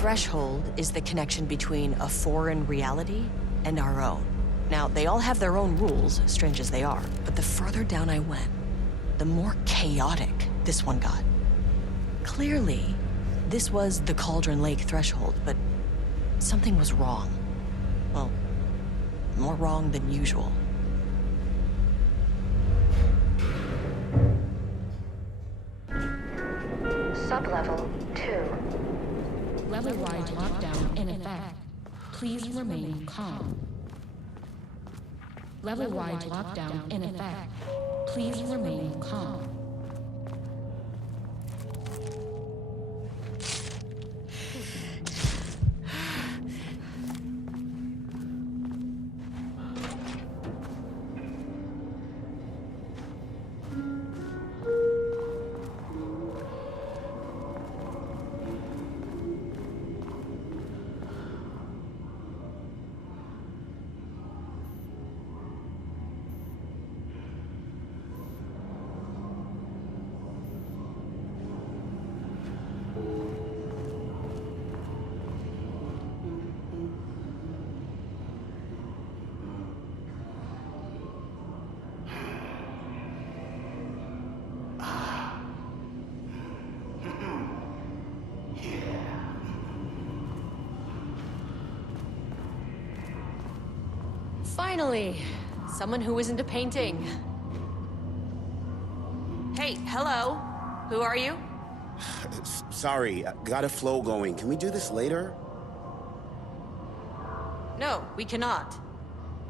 threshold is the connection between a foreign reality and our own. Now, they all have their own rules, strange as they are, but the further down I went, the more chaotic this one got. Clearly, this was the Cauldron Lake threshold, but something was wrong. Well, more wrong than usual. Sublevel 2. Level-wide lockdown in effect. Please remain calm. Level-wide lockdown in effect. Please remain calm. Finally, someone who isn't a painting. Hey, hello. Who are you? Sorry, got a flow going. Can we do this later? No, we cannot.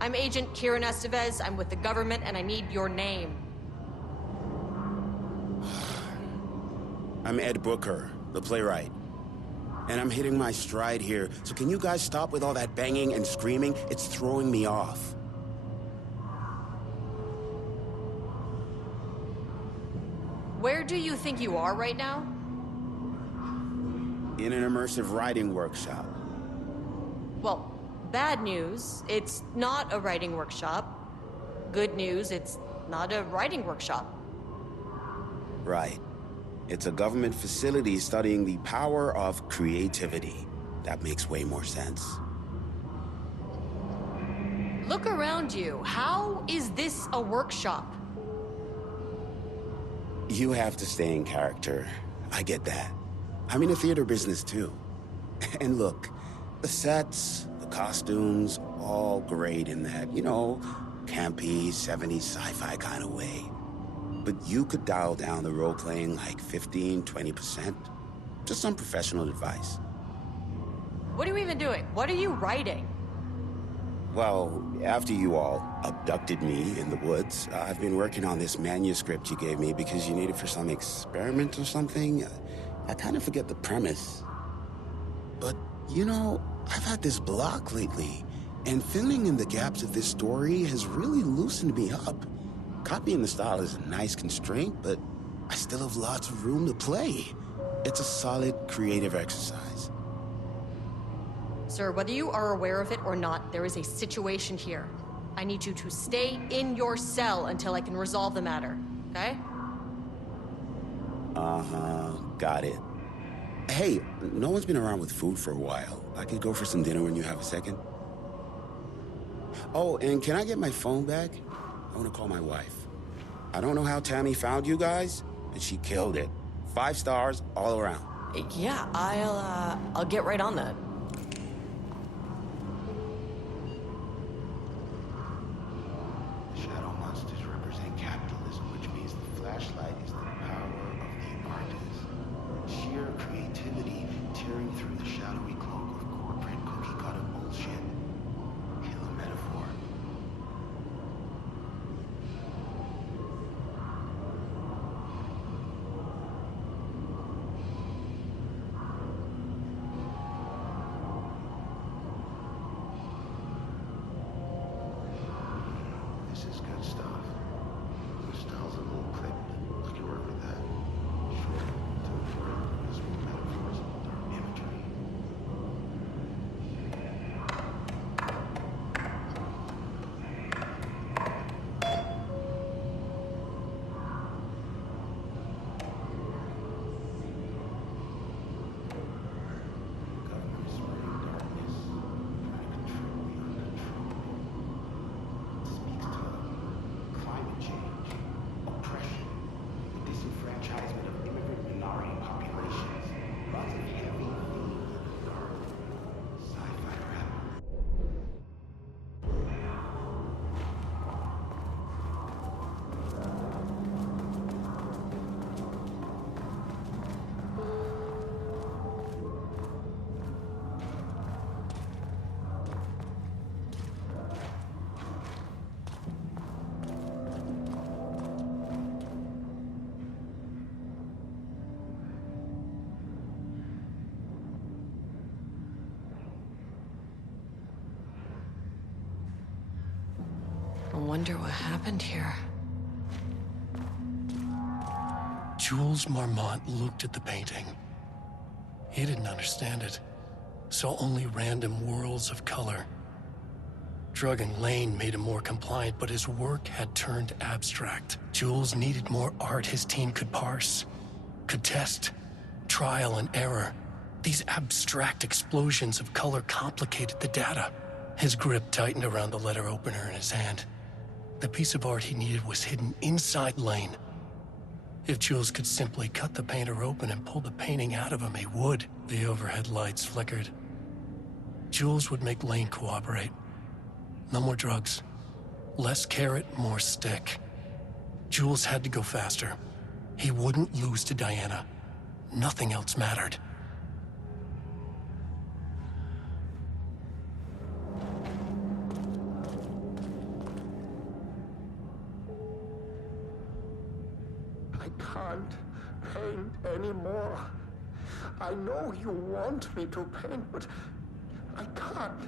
I'm Agent Kiran Estevez. I'm with the government and I need your name. I'm Ed Booker, the playwright. And I'm hitting my stride here, so can you guys stop with all that banging and screaming? It's throwing me off. Where do you think you are right now? In an immersive writing workshop. Well, bad news, it's not a writing workshop. Good news, it's not a writing workshop. Right. It's a government facility studying the power of creativity. That makes way more sense. Look around you. How is this a workshop? You have to stay in character. I get that. I'm in the theater business too. And look, the sets, the costumes, all great in that, you know, campy, 70s sci-fi kind of way. But you could dial down the role-playing like 15, 20%. Just some professional advice. What are you even doing? What are you writing? Well, after you all abducted me in the woods, I've been working on this manuscript you gave me because you need it for some experiment or something. I kind of forget the premise. But, you know, I've had this block lately, and filling in the gaps of this story has really loosened me up. Copying the style is a nice constraint, but I still have lots of room to play. It's a solid creative exercise. Sir, whether you are aware of it or not, there is a situation here. I need you to stay in your cell until I can resolve the matter, okay? Uh-huh, got it. Hey, no one's been around with food for a while. I could go for some dinner when you have a second. Oh, and can I get my phone back? I want to call my wife. I don't know how Tammy found you guys, but she killed it. 5 stars all around. Yeah, I'll get right on that. Shadow monsters represent capitalism, which means the flashlight is the power of the artist. Sheer creativity tearing through the shadowy cloak of corporate cookie-cutter bullshit. Killer metaphor. wonder what happened here. Jules Marmont looked at the painting. He didn't understand it. Saw only random whirls of color. Drugging Lane made him more compliant, but his work had turned abstract. Jules needed more art his team could parse, could test, trial and error. These abstract explosions of color complicated the data. His grip tightened around the letter opener in his hand. The piece of art he needed was hidden inside Lane. If Jules could simply cut the painter open and pull the painting out of him, he would. The overhead lights flickered. Jules would make Lane cooperate. No more drugs. Less carrot, more stick. Jules had to go faster. He wouldn't lose to Diana. Nothing else mattered. I can't paint anymore. I know you want me to paint, but I can't.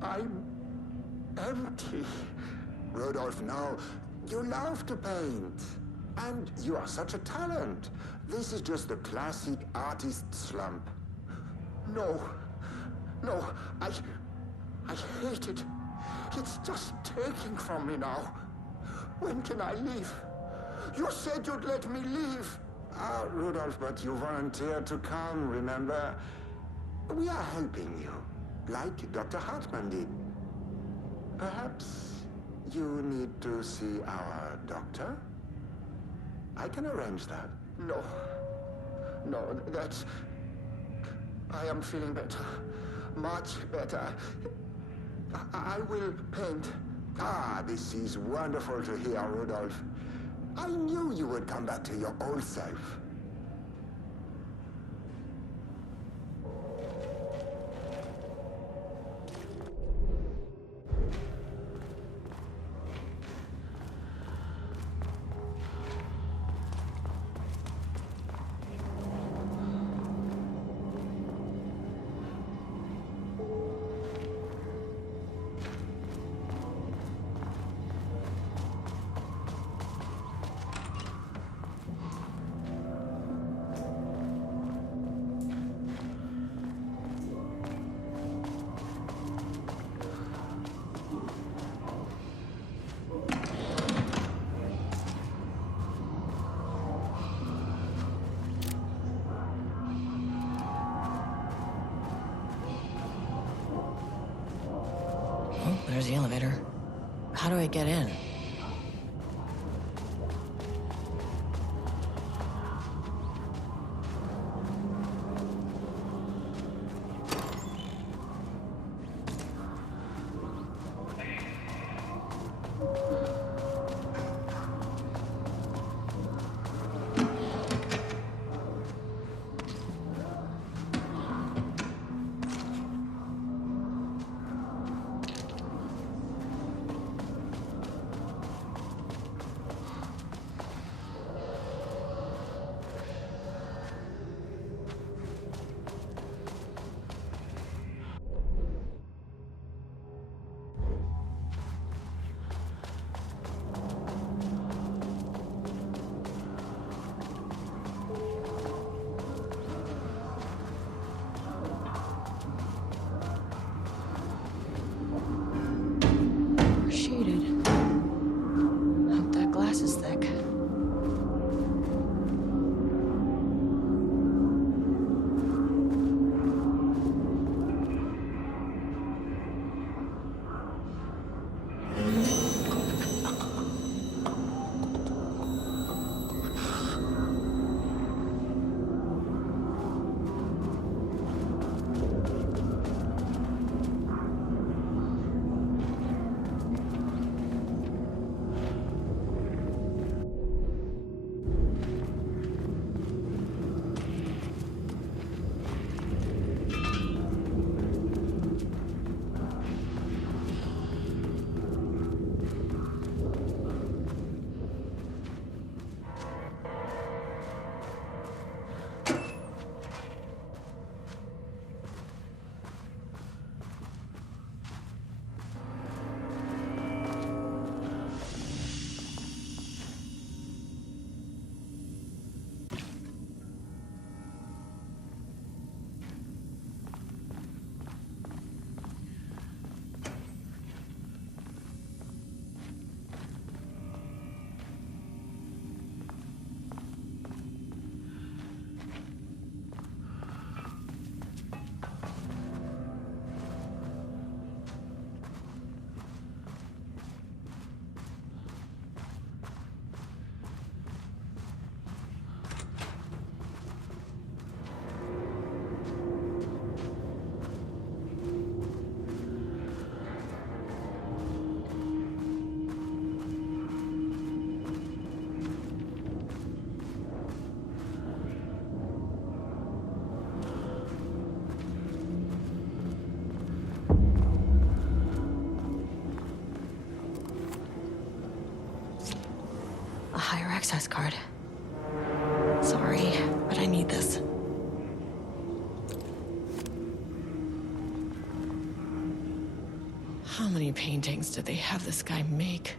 I'm empty. Rudolph, no. You love to paint. And you are such a talent. This is just the classic artist slump. No. I hate it. It's just taking from me now. When can I leave? You said you'd let me leave. Ah, Rudolph, but you volunteered to come, remember? We are helping you, like Dr. Hartman did. Perhaps you need to see our doctor? I can arrange that. No, that's... I am feeling better. Much better. I will paint. Ah, this is wonderful to hear, Rudolph. I knew you would come back to your old self. There's the elevator. How do I get in? higher access card. Sorry, but I need this. How many paintings did they have this guy make?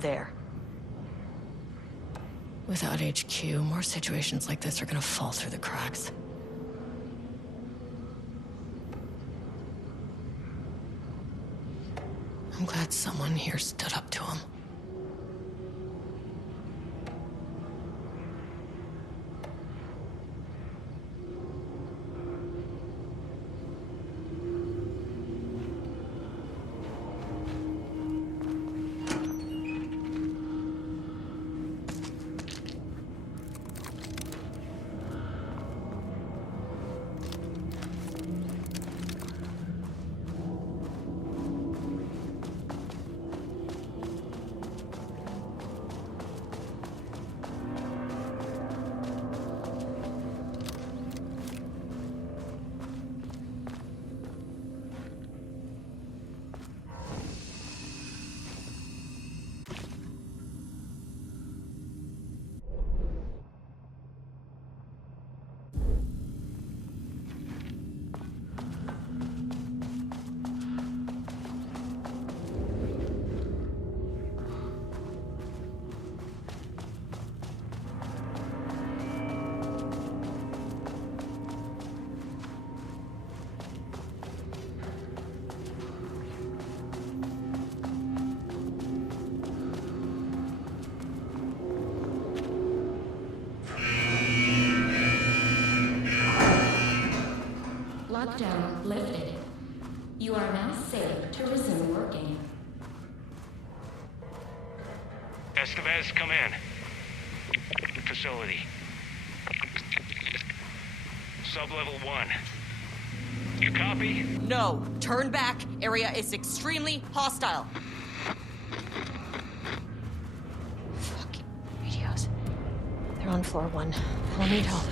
There. Without HQ, more situations like this are gonna fall through the cracks. I'm glad someone here stood up to him. Lockdown lifted. You are now safe to resume working. Estevez, come in. Facility. Sublevel 1. You copy? No, turn back. Area is extremely hostile. Fucking radios. They're on floor 1. I'll need help.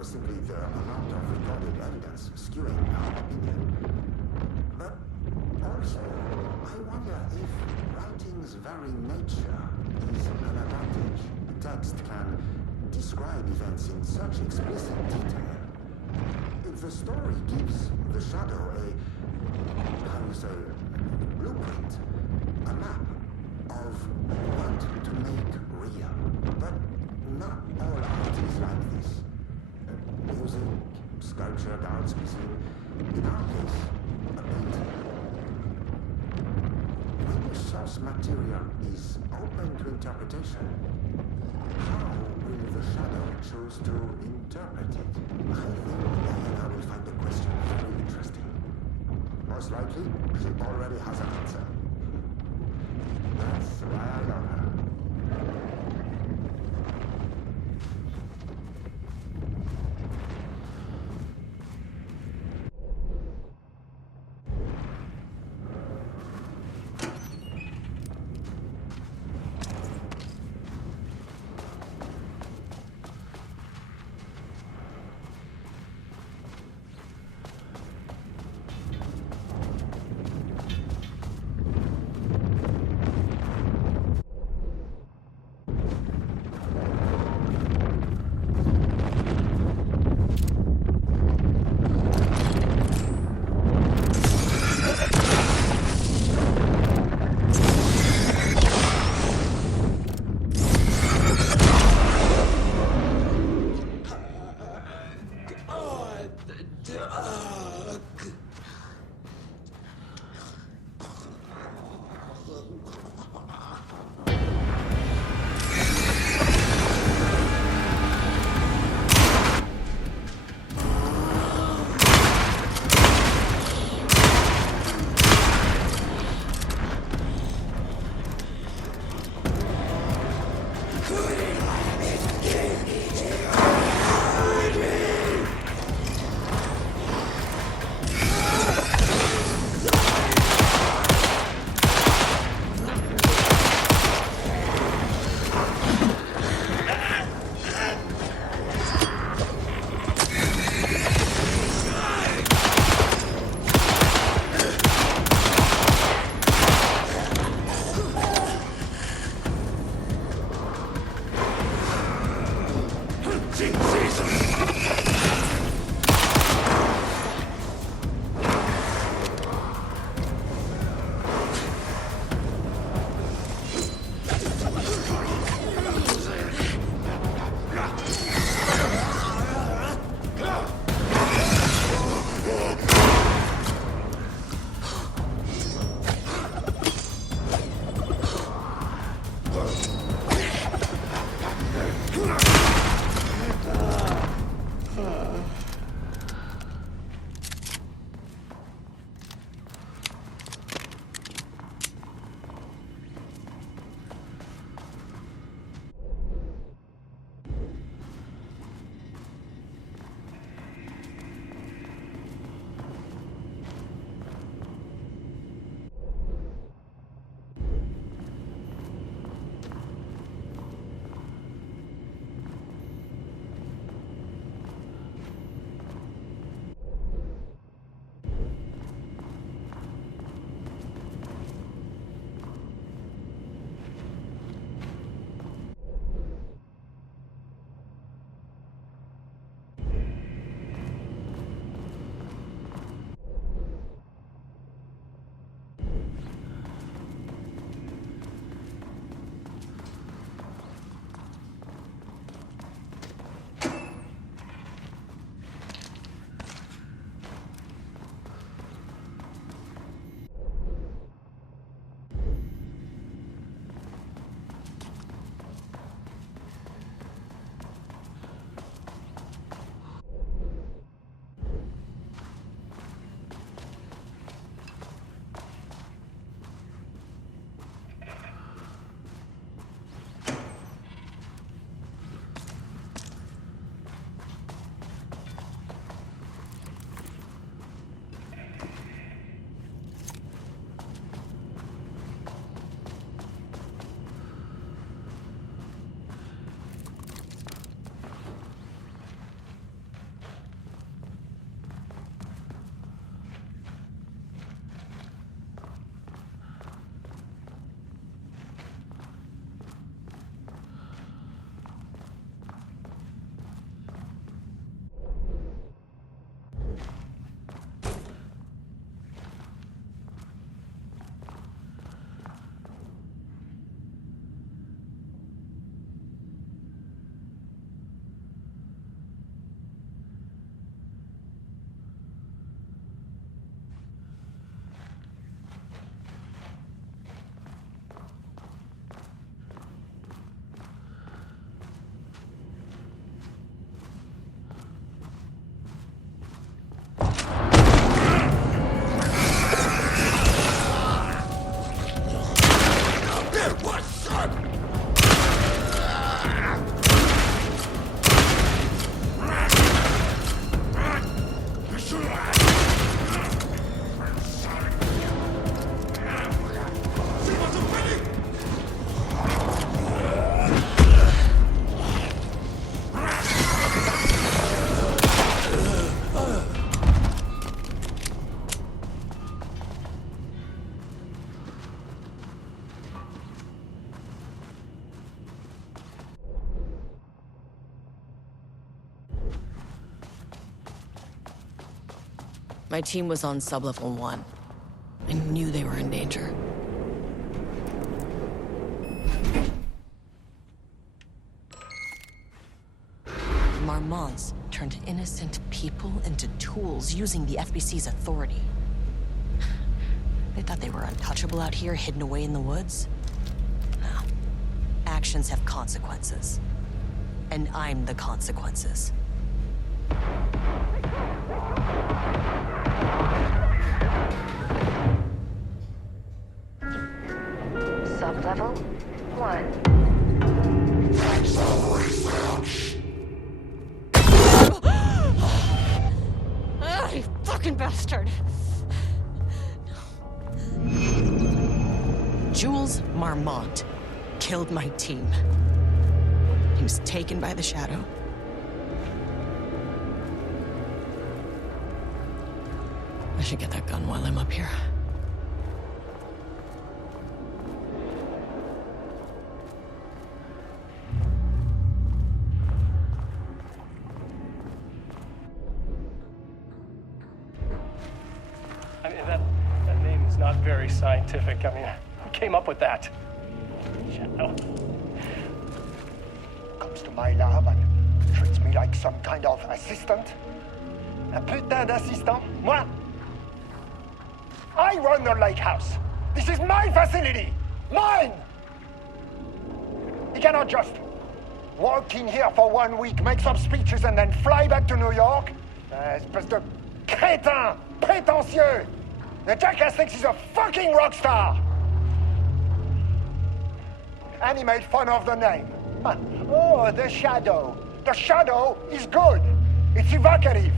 or simply the amount of recorded evidence skewing our opinion. But also, I wonder if writing's very nature is an advantage. Text can describe events in such explicit detail. If the story gives the shadow a, how you say, blueprint, sculpture, dance, cuisine. In our case, a painting. When the source material is open to interpretation, how will the shadow choose to interpret it? I think Diana will find the question very interesting. Most likely, she already has an answer. That's why I love her. My team was on sublevel 1. I knew they were in danger. Marmonts turned innocent people into tools using the FBC's authority. They thought they were untouchable out here, hidden away in the woods? No. Actions have consequences. And I'm the consequences. Sublevel 1. Ah, you fucking bastard! Jules Marmont killed my team. He was taken by the Shadow. I should get that gun while I'm up here. I mean, that name is not very scientific. I mean, who came up with that? Shadow. Comes to my lab and treats me like some kind of assistant. Un putain d'assistant? Moi? I run the lake house. This is my facility. Mine! You cannot just walk in here for 1 week, make some speeches, and then fly back to New York. Espèce de crétin, prétentieux. The jackass thinks he's a fucking rock star. And he made fun of the name. Oh, the Shadow. The Shadow is good. It's evocative.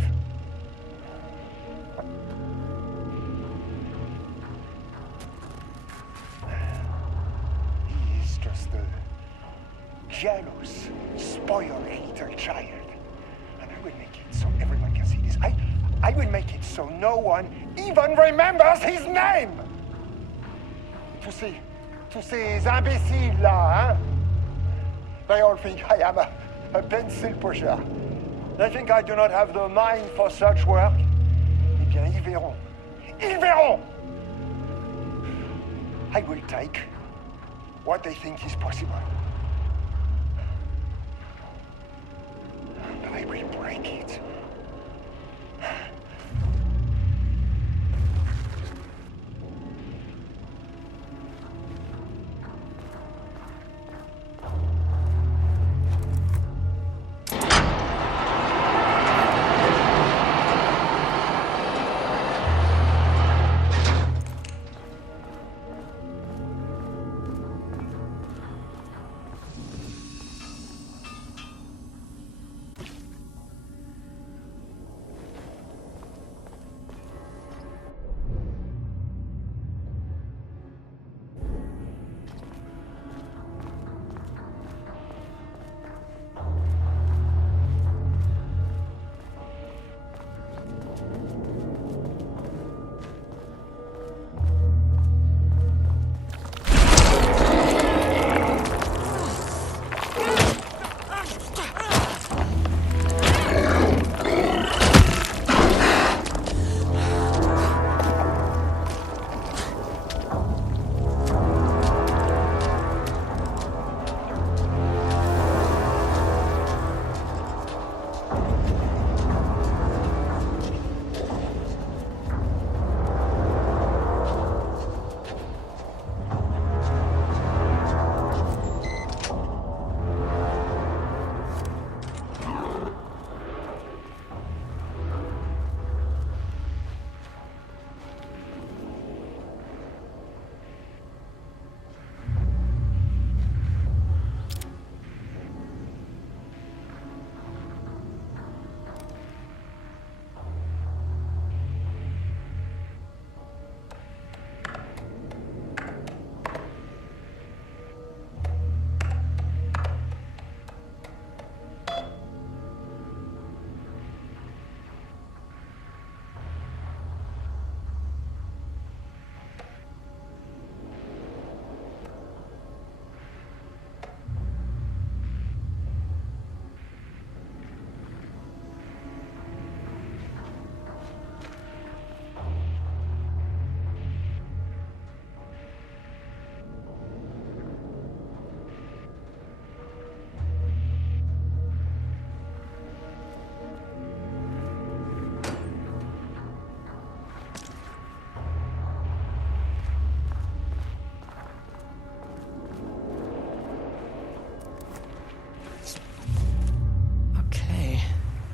He's just a jealous, spoiled little child. And I will make it so everyone can see this. I will make it so no one even remembers his name. To ces imbéciles là, hein? They all think I am a pencil pusher. They think I do not have the mind for such work. Eh bien, ils verront. Ils verront! I will take what they think is possible. But I will break it.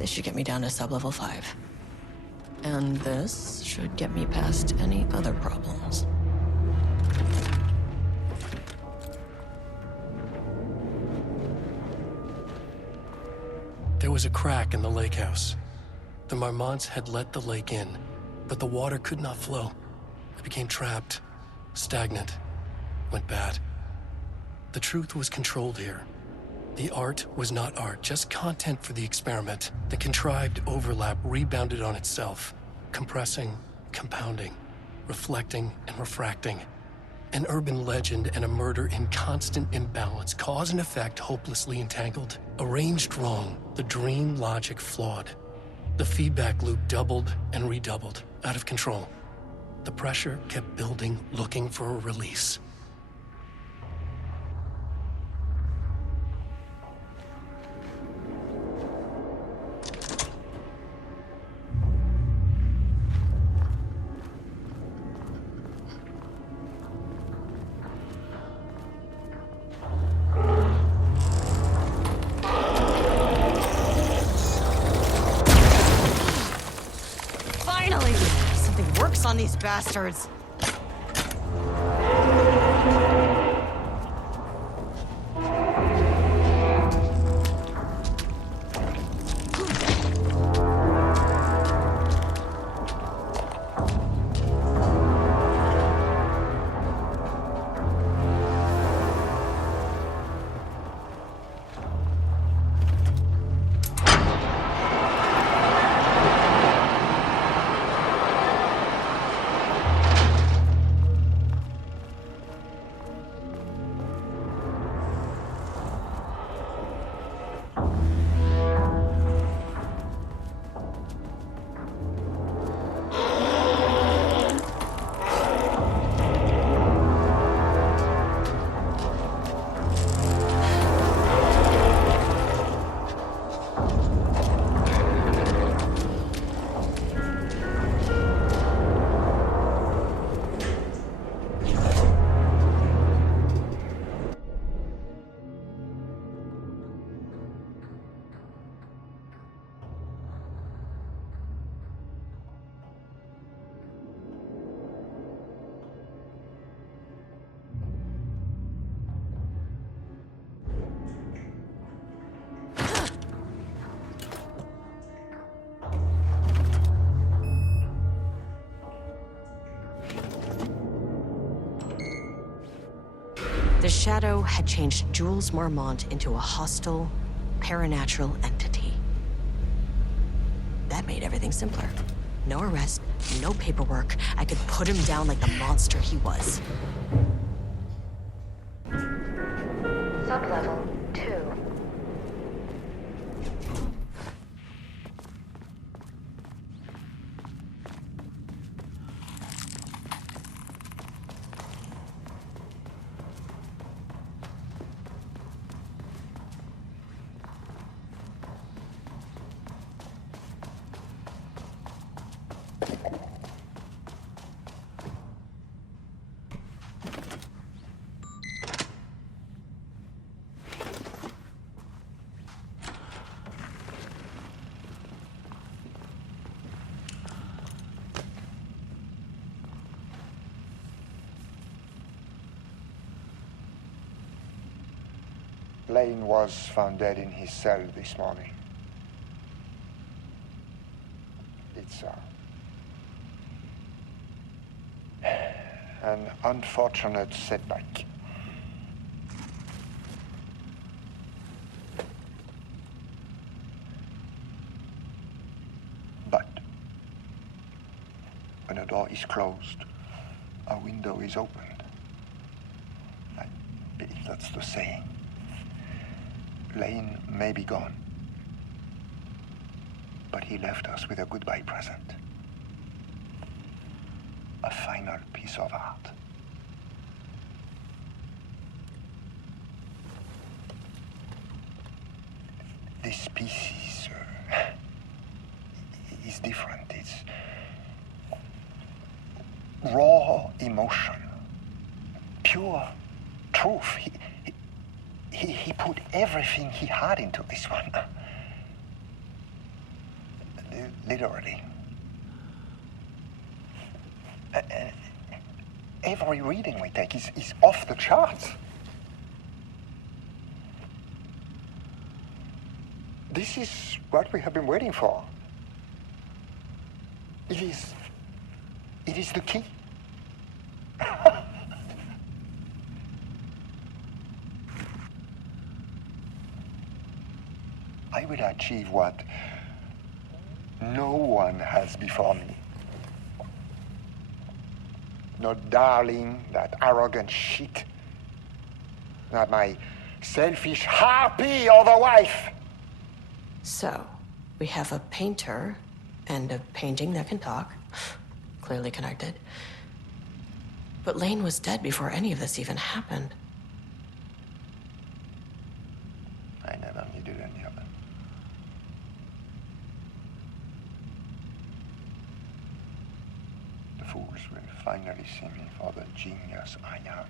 This should get me down to sub-level 5. And this should get me past any other problems. There was a crack in the lake house. The Marmonts had let the lake in, but the water could not flow. It became trapped, stagnant, went bad. The truth was controlled here. The art was not art, just content for the experiment. The contrived overlap rebounded on itself, compressing, compounding, reflecting and refracting. An urban legend and a murder in constant imbalance, cause and effect hopelessly entangled. Arranged wrong, the dream logic flawed. The feedback loop doubled and redoubled, out of control. The pressure kept building, looking for a release. Finally! Something works on these bastards. The Shadow had changed Jules Marmont into a hostile, paranatural entity. That made everything simpler. No arrest, no paperwork. I could put him down like the monster he was. Sublevel 2. Lane was found dead in his cell this morning. It's an unfortunate setback. But when a door is closed, a window is opened. I believe that's the saying. Lane may be gone, but he left us with a goodbye present. A final piece of art. This piece is different. It's raw emotion, pure truth. He put everything he had into this one. Literally. Every reading we take is off the charts. This is what we have been waiting for. It is the key. I will achieve what no one has before me. Not darling, that arrogant shit. Not my selfish harpy of a wife. So, we have a painter and a painting that can talk. Clearly connected. But Lane was dead before any of this even happened. I never needed any of them. The fools will finally see me for the genius I am.